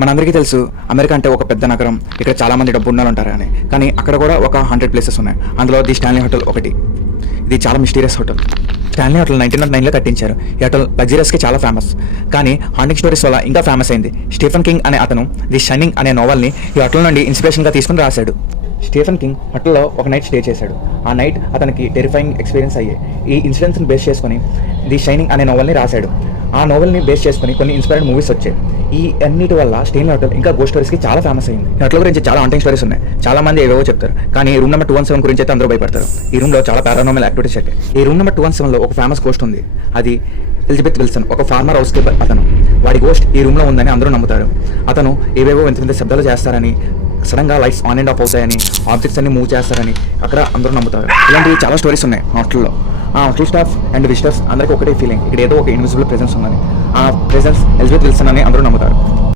మనందరికీ తెలుసు అమెరికా అంటే ఒక పెద్ద నగరం, ఇక్కడ చాలామంది డబ్బు ఉన్న ఉంటారు అని. కానీ అక్కడ కూడా ఒక 100 ప్లేసెస్ ఉన్నాయి. అందులో ది స్టాన్లీ హోటల్ ఒకటి. ఇది చాలా మిస్టీరియస్ హోటల్. స్టాన్లీ హోటల్ 1909లో కట్టించారు. ఈ హోటల్ లగ్జరియస్కి చాలా ఫేమస్. కానీ హాంటింగ్ స్టోరీస్ వల్ల ఇంకా ఫేమస్ అయింది. స్టీఫెన్ కింగ్ అనే అతను ది షైనింగ్ అనే నోవెల్ని ఈ హోటల్ నుండి ఇన్స్పిరేషన్గా తీసుకుని రాశాడు. స్టీఫెన్ కింగ్ హోటల్లో ఒక నైట్ స్టే చేశాడు. ఆ నైట్ అతనికి టెరిఫైయింగ్ ఎక్స్పీరియన్స్ అయ్యే ఈ ఇన్సిడెంట్స్ని బేస్ చేసుకొని ది షైనింగ్ అనే నోవెల్ని రాశాడు. ఆ నోవెల్ని బేస్ చేసుకొని కొన్ని ఇన్స్పైర్డ్ మూవీస్ వచ్చాయి. ఈ అన్నిటి వల్ల స్టాన్లీ హోటల్ ఇంకా గోస్ట్ స్టోరీస్కి చాలా ఫేమస్ అయింది. ఈ హోటల్ గురించి చాలా హాంటింగ్ స్టోరీస్ ఉన్నాయి. చాలా మంది ఏవేవో చెప్తారు, కానీ రూమ్ నెంబర్ 217 గురించి అయితే అందరూ భయపడతారు. ఈ రూమ్లో చాలా పారానార్మల్ యాక్టివిటీస్ అయితే. ఈ రూమ్ నెంబర్ 217లో ఒక ఫేమస్ గోస్ట్ ఉంది. అది ఎలిజబెత్ విల్సన్, ఒక ఫార్మర్ హౌస్ కీపర్. అతను వాడి గోస్ట్ ఈ రూమ్లో ఉందని అందరూ నమ్ముతారు. అతను ఏవేవో వింత శబ్దాలు చేస్తారని, సడన్గా లైట్స్ ఆన్ అండ్ ఆఫ్ అవుతాయని, ఆబ్జెక్ట్స్ అన్ని మూవ్ చేస్తారని అక్కడ అందరూ నమ్ముతారు. ఇలాంటివి చాలా స్టోరీస్ ఉన్నాయి హోటల్లో. ఆ హోటల్ స్టాఫ్ అండ్ విజిటర్స్ అందరికీ ఒకటే ఫీలింగ్, ఇక్కడ ఏదో ఒక ఇన్విజిబుల్ ప్రెజెన్స్ ఉందని. ఆ ప్రెజెన్స్ ఎలిజబెత్ విల్సన్ అని అందరూ నమ్ముతారు.